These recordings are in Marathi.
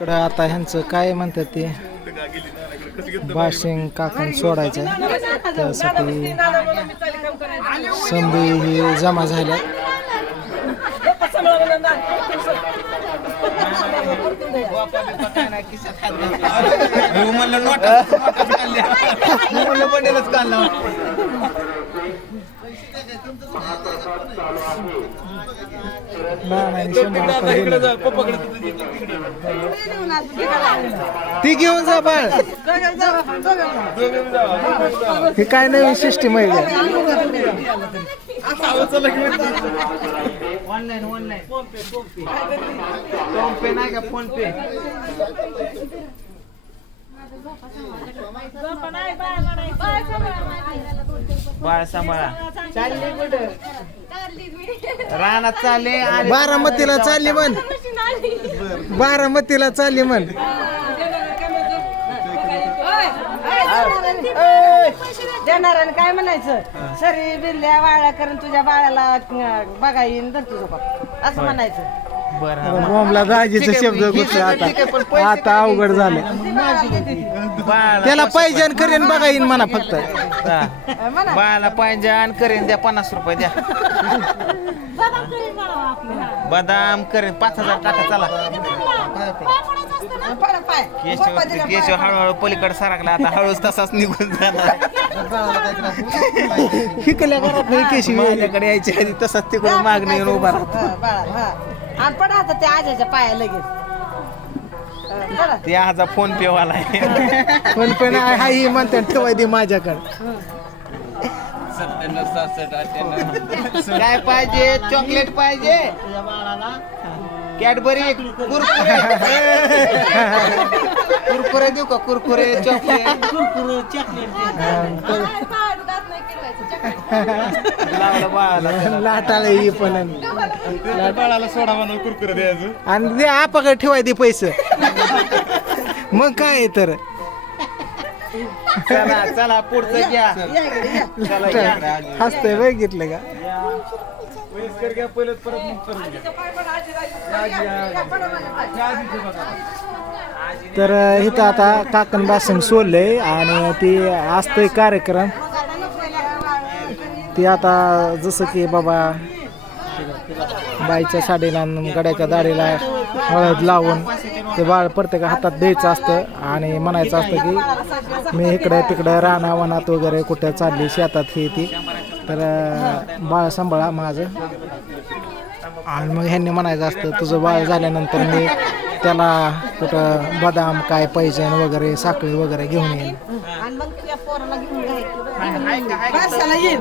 इकडं आता ह्यांचं काय म्हणतात ते? बाशिंग काकण सोडायचं आहे त्यासाठी संधी ही जमा झाल्या. नानाने ती घेऊन जा बाळ. हे काय आहे online online PhonePe PhonePe PhonePe नाही का फोन पे बाळ सांभाळा. चालली कुठं रानात चालले बारामतीला चालली म्हण. बारामतीला चालली म्हण. देणाऱ्याने काय म्हणायचं? सरी बिरल्या वाळ्या करून तुझ्या बाळाला अं, बघा येईन तर तुझं बाप असं म्हणायचं. बरं बॉम्बला दाजीचे शब्द आता. आता अवघड झाले. त्याला पाहिजे आणि करेन बघा येईन म्हणा फक्त. हा. बाळाला पाहिजे आणि करेन द्या पन्नास रुपये द्या. बदाम करेन पाच हजार टाका चला. केशव केशव हळूहळू पलीकडे सरकला आता हळूच तसाच निघून जाणार. हिकल्या घरात नाही केशी माझ्याकडे यायची आधी तसाच तिकडून मागणी येऊन उभा राहतो. हा, बाळा हा. आणि पडा आता त्या आजाच्या पाया लगेच. हा, पडा. ते आजा फोन पे वाला आहे. पण पण हा ही म्हणते ठेवाय दे माझ्याकडे. काय पाहिजे? चॉकलेट पाहिजे? कॅडबरी कुरकुरे. कुरकुरे देऊ का? कुरकुरे चॉकलेट. लाटाला ही पण बाळाला सोडा म्हणून कुरकुरे द्यायचं आणि दे आपाकडे ठेवाय दे पैसे. मग काय आहे तर? चला चला पुढचं घ्या. चला. घ्या हसतंय बघितलं का? वयस्कर घ्या पहिलं परत मग परत घ्या. तर इथं आता काकण बासंग सोडलंय आणि ती असतोय कार्यक्रम. ती आता जसं की बाबा बाईच्या साडीला गड्याच्या दाढीला हळद लावून ते बाळ प्रत्येक हातात द्यायचं असतं आणि म्हणायचं असतं की मी इकडं तिकडं राणा वनात वगैरे कुठं चालली शेतात हे ती. तर बाळ सांभाळा माझं. आणि मग ह्यांनी म्हणायचं असतं तुझं बाळ झाल्यानंतर मी त्याला कुठं बदाम काय पैसे वगैरे साखळी वगैरे घेऊन येईन. येईल.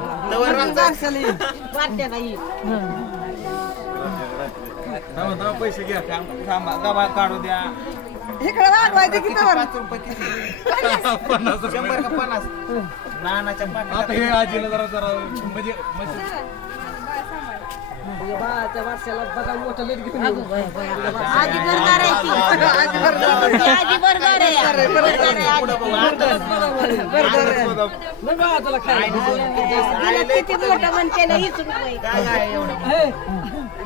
पैसे घ्या. थांबा गबा काढू द्या. इकडे वाढवायचं किती? पाच रुपये किती? शंभर का पन्नास? नानाच्या आता पाकिटात हे आजीला जरा जरा म्हणजे किती मोठं म्हणते ना हीच रुपये. काय काय एवढं.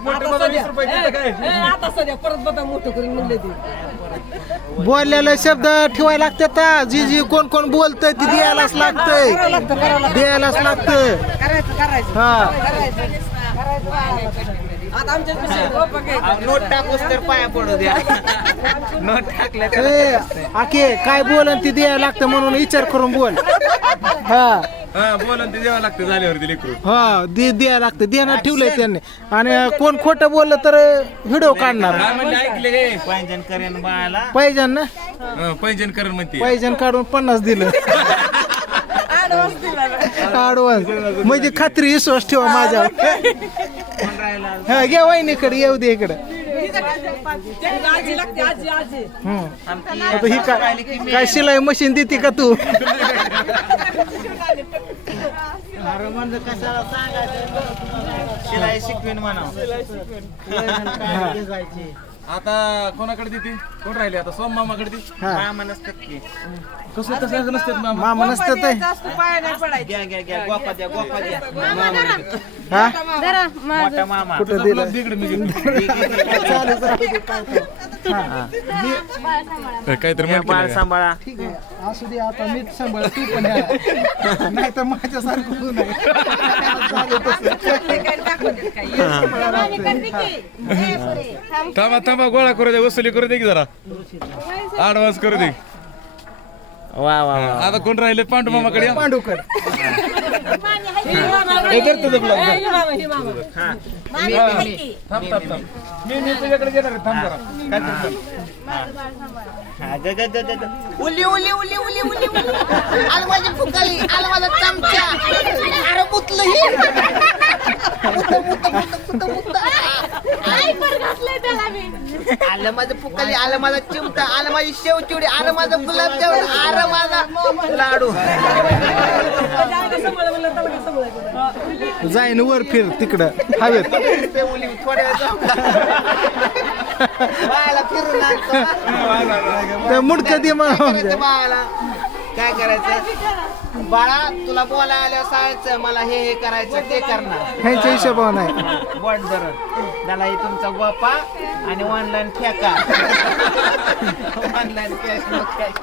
मोठे बघा वीस रुपये किती काय? आता सध्या परत बघा मोठं करून म्हणले ते. बोललेले शब्द ठेवायला लागतात हा. जी जी कोण कोण बोलतंय ती द्यायलाच लागतंय. द्यायलाच लागतं करायचं करायचं. हा. करायचं. आता आमच्या नोट टाकूस तर पाया पडू द्या. नोट टाकल्या तर ए, आके काय बोलन ती द्यायला लागतं म्हणून विचार करून बोल. हा. हा बोला ते द्यावं लागतं लेकरू. हा दे द्यायला लागतं. देणार ठेवलंय त्यांनी. आणि कोण खोटं बोललं तर व्हिडिओ काढणार. काय म्हणले ऐकले हे पैंजन करेन बाळाला. पाहिजे ना? हं, पैंजण करण म्हणते. पाहिजे काढून पन्नास दिलं. ऍडव्हान्स म्हणजे खात्री विश्वास ठेवा माझ्यावर. राहिला हा घे वहिनीकडे येऊ दे इकडे. आता ही काय काय शिलाई मशीन देते का तू? शिलाई शिकवीन म्हणा आता कोणाकडे देते? कोण राहिले? आता सोम मामाकडे दे. हा. मामा नसतात की. कसं तसं नसतात मामा? मामा नसतं ते. पाया नाही पडायचं. घ्या घ्या घ्या. गोपा द्या गोपा द्या. हा? जरा मोठा मामा. कुठं दिलं? तिकडे मी. चालू चालू काहीतरी म्हटलं बाळ नाही. सांभाळा. ठीक आहे. असू दे आता मीच सांभाळ तू पण नाही तर माझ्यासारखं झालं तसं. थांबा थांबा गोळा करू दे वसुली करू दे की जरा. ऍडव्हान्स करू दे. वा वा वा. आता कोण राहिले? पांडू मामाकडे या. पांडुकर. हे. धर तुझं ब्लॉग धर. थांब थांब थांब. मी मी तुझ्याकडे येणार आहे, थांब जरा. काहीतरी कर. हा, ग, ग, ग, ग, ग. उली उली उली उली उली उली. आलं माझी फुकाली आलं माझा चमचा. अरे मुतलं ही. मुत, मुत, मुत, मुत, मुत. आलं माझं फुकाली आलं माझा चिमटा आलं माझी शेवचिवडी आलं माझं गुलाबजामुन आलं माझा लाडू. जाईन वर फिर तिकडं. हवेत. ते मुली थोड्या वेळ जाऊ का? बाळाला फिरून आणतो. मुडकं दे करायचं बाळाला काय करायचं? बाळा तुला बोला आल्यावर सांगायचं मला हे हे करायचं ते करणार. ह्यांच्या हिशोबावर नाही. त्याला हे तुमचा गोपा आणि ऑनलाईन फेका. ऑनलाईन कॅश नो कॅश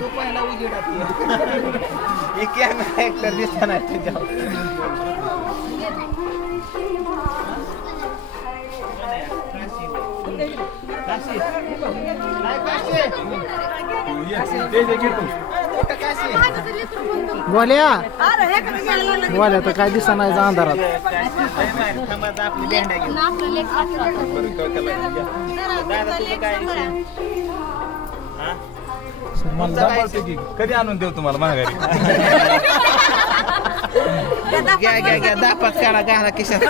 तू पहिला उजेडात ये. एक कॅमेरा ऍक्टर दिसताना तुझ्या बोल्या? बोल्या तर काय दिसा नाही अंधारात. कधी आणून देऊ तुम्हाला माघारी घ्या घ्या घ्या दहा पाच काढा घाला खिशात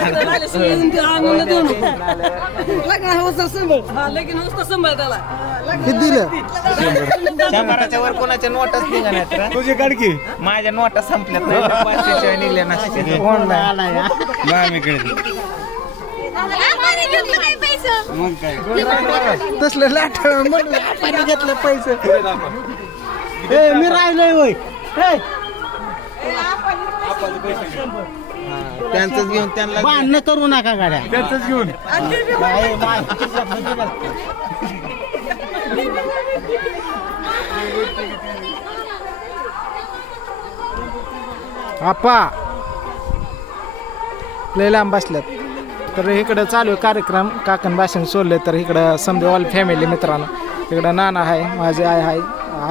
किती दिलं शंभराच्या वर कोणाच्या नोटच निघा नाहीत रे. तुझी काढकी माझ्या नोटा संपल्यात नाही तर पाचशे शिवाय निघल्या नसते मामीकडे तसलं लाठ म्हणलं लाटाने घेतलं पैसे ए मी राहिलोय होय ए, त्यांचंच घेऊन त्यांना भांडणं करू नका गाड्या. त्याच घेऊन. नाही, आप्पा लय लांब बसल्यात. तर इकडं चालू आहे कार्यक्रम. काकण भाषण सोडले तर इकडं समजा ऑल फॅमिली मित्रांनो. इकडं नाना आहे माझी आई आहे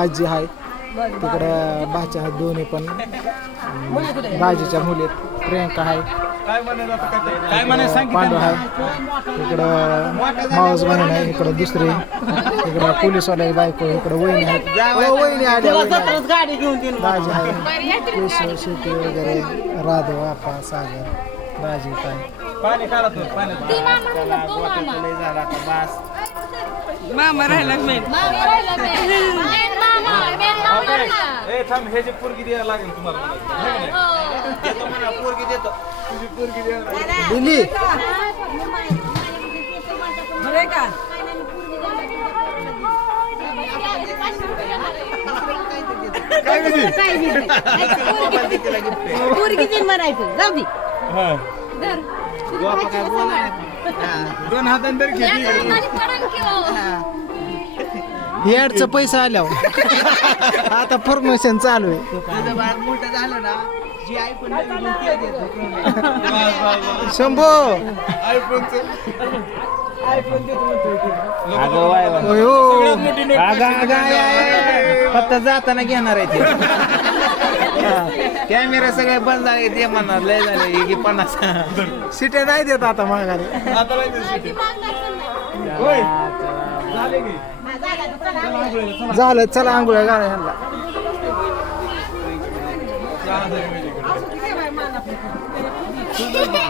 आजी आहे तिकडं भाच्या आहेत दोन्ही पण. अं, बाजीच्या मुली आहेत. प्रियंका आहे. पांडू. आहे. इकडं मावस बहीण आहे. इकडं दुसरी. इकडं पोलीसवाल्या बायको इकडं वहिनी आहेत. वहिनी आल्या दाजी आहे. केशव शेती वगैरे राधव आपा सागर दाजी काय पाणी काढा तू पाणी. लय झाला का बास. मामा राहिला ए थांब हे जे पोरगी द्यायला लागेल तुम्हाला है की? नाही? देतो म्हणा पोरगी देतो. तुझी पोरगी द्यायला लागेल. दिली बरे का? काय कधी तिला गिफ्ट पोरगी देईन म्हणायचं. जाऊ दे. हा. गोपा काय बोला नाही. दोन हातांनी तरी घे ॲडचं पैसा आल्यावर. आता फॉर्मेशन चालू आहे. बाळ मोठं झालं ना जी. शंभो! अगं वाय वाय. होय हो. अगं, अगं, आय, आय, आय. फक्त जाताना घेणार आहे ते. कॅमेरा सगळे बंद झाले ते म्हणणार लय झाले की पन्नास. सिटे नाही देत आता माघारी. आता नाही देत सुट्टी. होय. झाले की. झालं चला आंघोळ्या घाला ह्यांना.